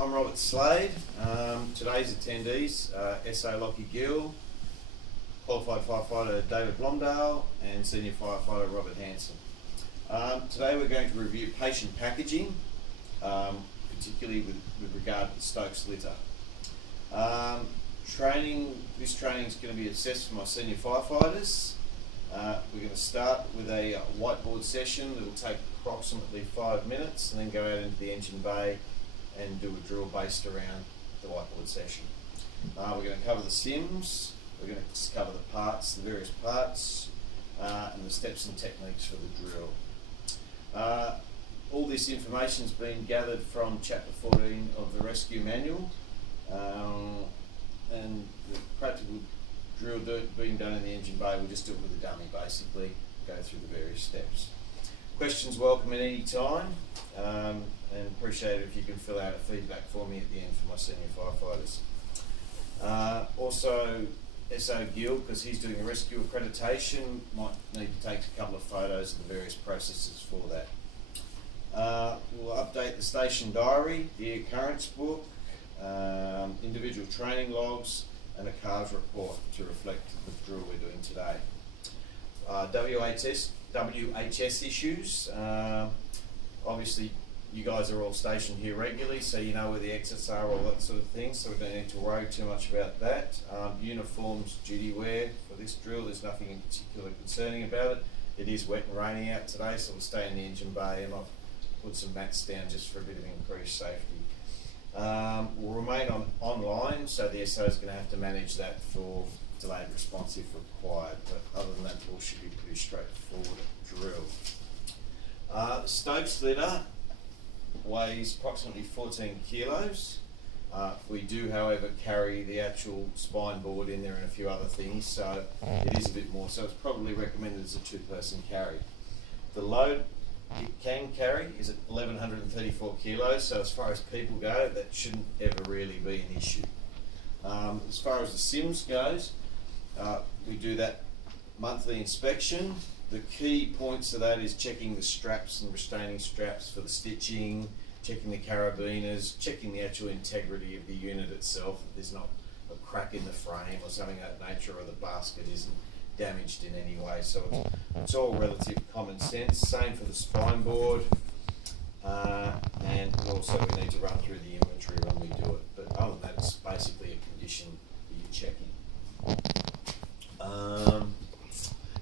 I'm Robert Slade. Today's attendees SA Lockie Gill, Qualified Firefighter David Blomdale and Senior Firefighter Robert Hanson. Today we're going to review patient packaging, particularly with regard to the Stokes litter. This training is going to be assessed for my senior firefighters. We're going to start with a whiteboard session that will take approximately 5 minutes and then go out into the engine bay and do a drill based around the whiteboard session. We're going to cover the sims, we're going to cover the parts, the various parts, and the steps and techniques for the drill. All this information has been gathered from chapter 14 of the rescue manual, and the practical drill being done in the engine bay, we'll just do it with a dummy basically, go through the various steps. Questions welcome at any time, and appreciate it if you can fill out a feedback for me at the end for my senior firefighters. Also, SO Gill, because he's doing a rescue accreditation, might need to take a couple of photos of the various processes for that. We'll update the station diary, the occurrence book, individual training logs, and a CARS report to reflect the drill we're doing today. WHS issues. Obviously, you guys are all stationed here regularly, so you know where the exits are, all that sort of thing, so we don't need to worry too much about that. Uniforms, duty wear for this drill, there's nothing in particular concerning about it. It is wet and raining out today, so we'll stay in the engine bay, and I've put some mats down just for a bit of increased safety. We'll remain online, so the SO is going to have to manage that for delayed response if required, but other than that, all should be pretty straightforward drill. Stokes litter weighs approximately 14 kilos. We do, however, carry the actual spine board in there and a few other things, so it is a bit more, so it's probably recommended as a two-person carry. The load it can carry is at 1134 kilos, so as far as people go, that shouldn't ever really be an issue. As far as the sims goes, we do that monthly inspection. The key points of that is checking the straps and restraining straps for the stitching, checking the carabiners, checking the actual integrity of the unit itself, that there's not a crack in the frame or something of that nature, or the basket isn't damaged in any way. So it's all relative common sense. Same for the spine board, and also we need to run through the inventory when we do it. But other than that, it's basically a condition that you're checking.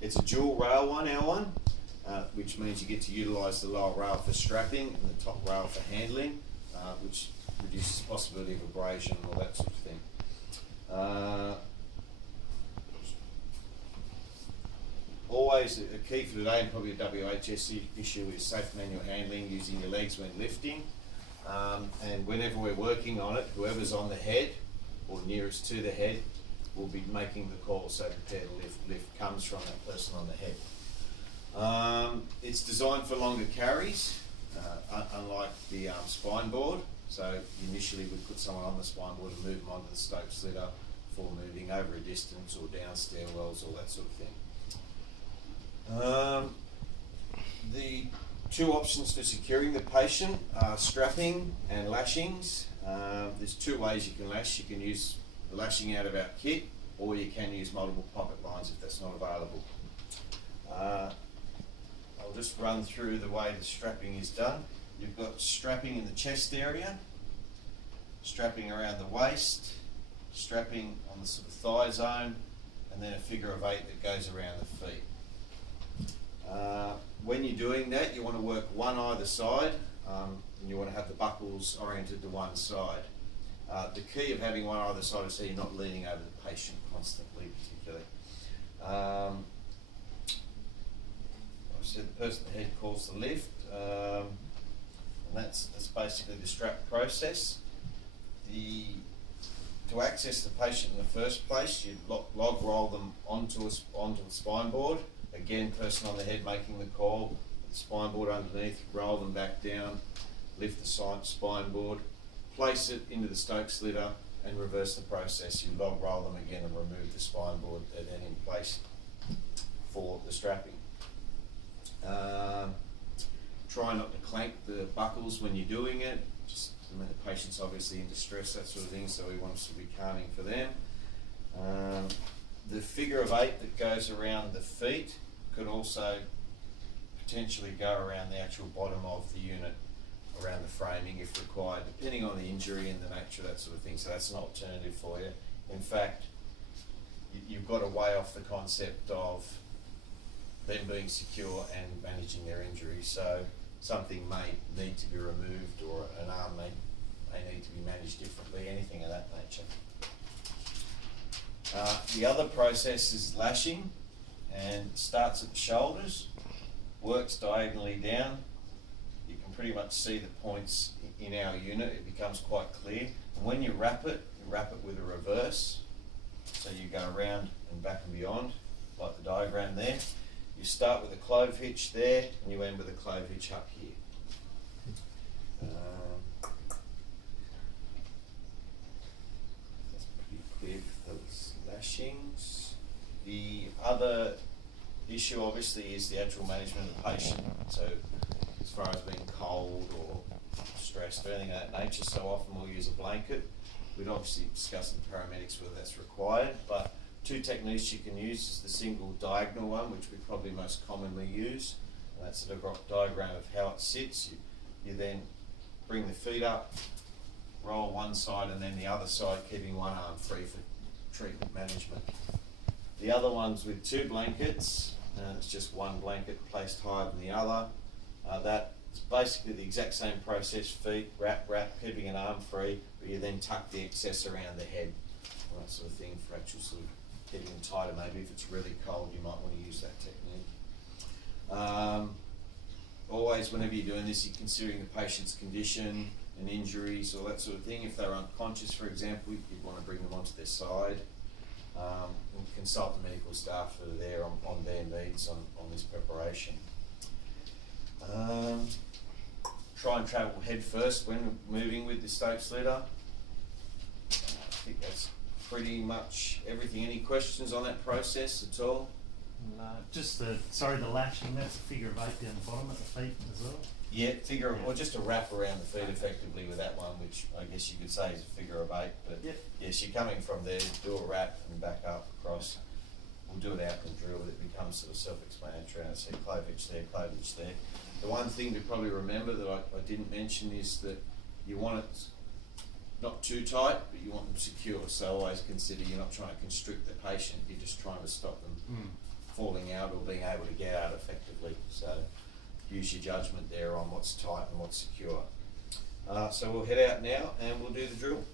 It's a dual rail one, our one, which means you get to utilise the lower rail for strapping and the top rail for handling, which reduces the possibility of abrasion and all that sort of thing. Always a key for today, and probably a WHS issue, is safe manual handling using your legs when lifting. And whenever we're working on it, whoever's on the head or nearest to the head will be making the call, so prepare to lift comes from that person on the head. It's designed for longer carries, unlike the spine board. So initially we put someone on the spine board and move them onto the Stokes litter before moving over a distance or down stairwells, all that sort of thing. The two options for securing the patient are strapping and lashings. There's two ways you can lash. You can use the lashing out of our kit, or you can use multiple pocket lines if that's not available. I'll just run through the way the strapping is done. You've got strapping in the chest area, strapping around the waist, strapping on the sort of thigh zone, and then a figure of 8 that goes around the feet. When you're doing that, you want to work one either side, and you want to have the buckles oriented to one side. The key of having one either side is so you're not leaning over the patient constantly, particularly. I said the person at the head calls the lift, and that's basically the strap process. To access the patient in the first place, you log roll them onto the spine board. Again, person on the head making the call, the spine board underneath, roll them back down, lift the spine board, place it into the Stokes litter, and reverse the process. You log roll them again and remove the spine board and then in place for the strapping. Try not to clank the buckles when you're doing it. Just I mean, the patient's obviously in distress, that sort of thing, so we want us to be calming for them. The figure of 8 that goes around the feet could also potentially go around the actual bottom of the unit, around the framing if required, depending on the injury and the nature of that sort of thing. So that's an alternative for you. In fact, you've got to weigh off the concept of them being secure and managing their injury. So something may need to be removed, or an arm may need to be managed differently, anything of that nature. The other process is lashing, and starts at the shoulders, works diagonally down. You can pretty much see the points in our unit. It becomes quite clear. And when you wrap it with a reverse. So you go around and back and beyond, like the diagram there. You start with a clove hitch there, and you end with a clove hitch up here. That's pretty clear for those lashings. The other issue obviously is the actual management of the patient. So as far as being cold or stressed or anything of that nature, so often we'll use a blanket. We'd obviously discuss in paramedics whether that's required, but 2 techniques you can use is the single diagonal one, which we probably most commonly use. And that's a diagram of how it sits. You then bring the feet up, roll one side and then the other side, keeping one arm free for treatment management. The other one's with 2 blankets, and it's just one blanket placed higher than the other. That's basically the exact same process: feet, wrap, keeping an arm free, but you then tuck the excess around the head, that sort of thing, for actual sort of keeping them tighter. Maybe if it's really cold, you might want to use that technique. Always, whenever you're doing this, you're considering the patient's condition and injuries, or that sort of thing. If they're unconscious, for example, you'd want to bring them onto their side. And consult the medical staff that are there on their needs on this preparation. Try and travel head first when moving with the Stokes litter. I think that's pretty much everything. Any questions on that process at all? No, just the lashing, that's a figure of 8 down the bottom at the feet as well? Yeah, or just a wrap around the feet effectively with that one, which I guess you could say is a figure of 8. But yes, you're coming from there, do a wrap and back up across. We'll do it out in the drill, it becomes sort of self-explanatory. And I see clove hitch there, clove hitch there. The one thing to probably remember that I didn't mention is that you want it not too tight, but you want them secure. So always consider you're not trying to constrict the patient, you're just trying to stop them falling out or being able to get out effectively. So use your judgment there on what's tight and what's secure. So we'll head out now and we'll do the drill.